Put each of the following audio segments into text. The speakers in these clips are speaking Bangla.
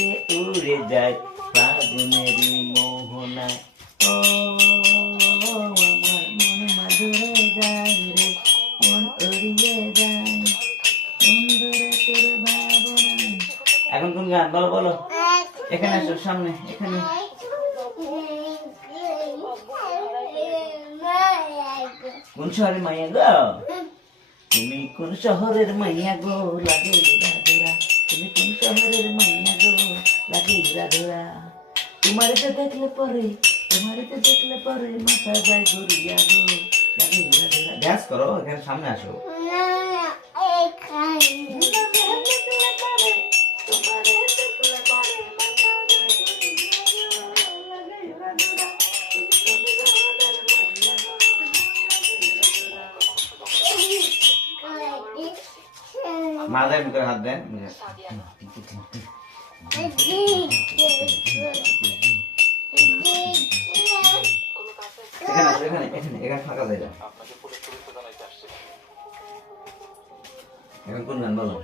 বাতাসে উড়ে যায় ফাগুনেরই মোহনায়। ও আমার মন মাধুরে যায় রে, মন উড়িয়ে যায় সুন্দরে তোর ভাবনায়। এখন কোন গান বলো বলো, এখানে আসো সামনে, এখানে। কোন শহরের মাইয়া গো তুমি, কোন শহরের মাইয়া গো লাগে রাধুরা, তুমি কোন শহরের মাইয়া গো লাগে রাধুরা। তোমারিতে দেখলে পরে, তোমারিতে দেখলে পরে মাথা যায় ঘুরিয়া গো লাগে রাধুরা। ডান্স করো, এখানে সামনে আসো। মাথায় মুখে হাত দেন। এখানে এখানে এখানে ফাঁকা জায়গা। এখন কোন গান বলো?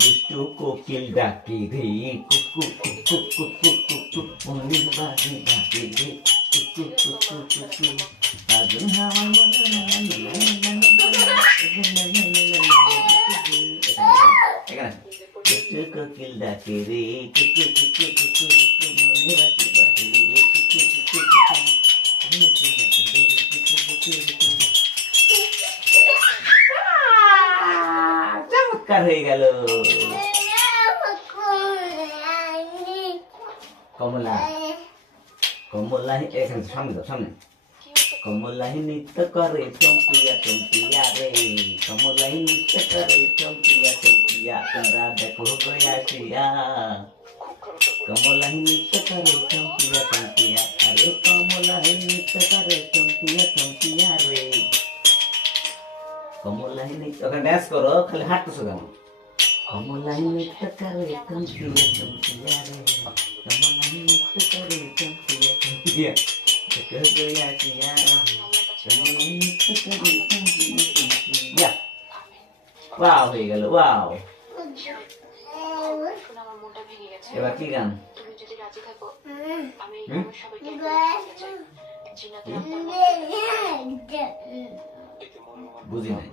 দুষ্টু কোকিল ডাকি রে, কুকু কুকু কুকু কুকু, মনির বাড়ি ডাকি রে, কুকু কুকু কুকু। আগুন হাওয়ার মনে দুষ্টু কোকিল ডাকি রে, কুকু কুকু কুকু কুকু, মনির বাড়ি ডাকি রে, কুকু কুকু কুকু। চমৎকার হয়ে গেল। কমলা কমলা এখানে সামনে দাও, সামনে। কমলাহি নৃত্য করে চম্পিয়া চম্পিয়া রে, কমলাহি নৃত্য করে চম্পিয়া চম্পিয়া, তোমরা দেখো গয়াসিয়া। কমলাহি নৃত্য করে চম্পিয়া চম্পিয়া, আরে কমলাহি নৃত্য করে চম্পিয়া চম্পিয়া রে। কমলাহি নৃত্য, ওখানে ড্যান্স করো, খালি হাঁটতেছো কেন? কমলাহি নৃত্য করে চম্পিয়া চম্পিয়া রে, কমলাহি নৃত্য করে চম্পিয়া চম্পিয়া, দেখো গয়াসিয়া। কমলাহি নৃত্য করে চম্পিয়া চম্পিয়া। ওয়াও হয়ে গেল, ওয়াও। এবার কি গান? বুঝি নাই।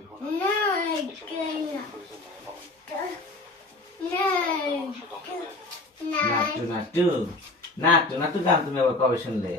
নাট্টু নাট্টু নাট্টু নাট্টু গান তুমি আবার কবে শুনলে?